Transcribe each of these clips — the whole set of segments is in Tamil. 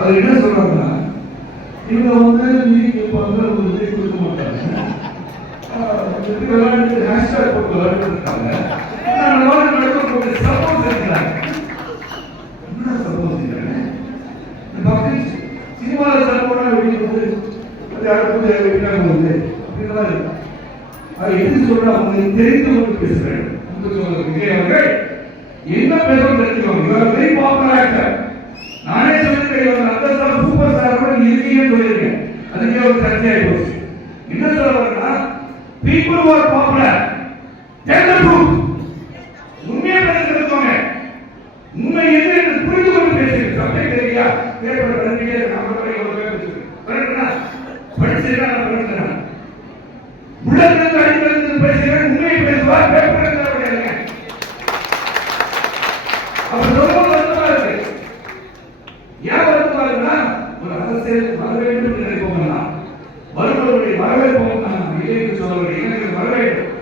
அது என்ன சொல்றாங்கன்னா, இவங்க வந்து நீதிக்கு ஒரு விஜய் கொடுக்க மாட்டாங்க, விளையாட்டு ஹேஷ்டாக் போட்டு விளையாட்டு இருக்காங்க. சப்போஸ் இருக்கிறாங்க, என்ன சப்போஸ் இருக்கிறாங்க, சினிமாவில் சப்போர்ட்டா வெளியிட்டு அது அடுத்தது வெளியாக வந்து அப்படின்லாம் இருக்கு. அது எதுக்கு சொல்ற அவங்க தெரிந்தவங்க பேசுறாங்க. விஜய் அவர்கள் என்ன பேசுறது தெரிஞ்சுக்கோங்க. இவர் வெரி பாப்புலர் ஆக்டர். நானே சொல்லிருக்கேன், இவர் அந்த ஸ்டார் சூப்பர் ஸ்டார் கூட இருக்கீங்கன்னு சொல்லியிருக்கேன். அதுக்கே ஒரு சர்ச்சையாகி போச்சு. என்ன சொல்ல வரேன்னா, people who are popular tell the truth. உண்மையை பேசுறதுக்கோங்க. உண்மை என்ன என்று புரிந்து கொண்டு பேசுங்க. சப்ஜெக்ட் தெரியா பேப்பர் பண்ணிட்டே நம்ம பேசுறேன் படிச்சிருக்கா நான் படிக்கிறேன் உள்ளத்திலிருந்து அடிப்படையில் பேசுகிறேன். உண்மையை பேசுவார் பேப்பர் கிடையாதுங்க. அப்ப ரொம்ப வருத்தமா இருக்கு. ஏன் வருத்தமா இருக்குன்னா, ஒரு அரசியல் வர வேண்டும் என்று நினைப்போம்னா வருபவர்களை வரவேற்போம். நான் விஜய்க்கு சொல்லுவேன், எனக்கு வரவேண்டும்.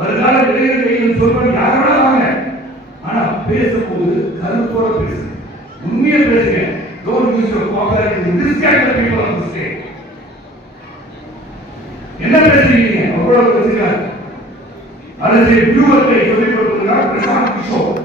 வருகால விஜய் சொல்வது யாரோட வாங்க, ஆனா பேசும்போது கருத்தோட பேசுங்க, உண்மையை பேசுங்க. Don't use your popularity to distract the people of the state. என்ன பேசுறீங்க? அவ்வளவு பேசுகிறார். அரசியல் வியூகத்தை சொல்லிக் கொடுக்கிறார் பிரசாந்த் கிஷோர்.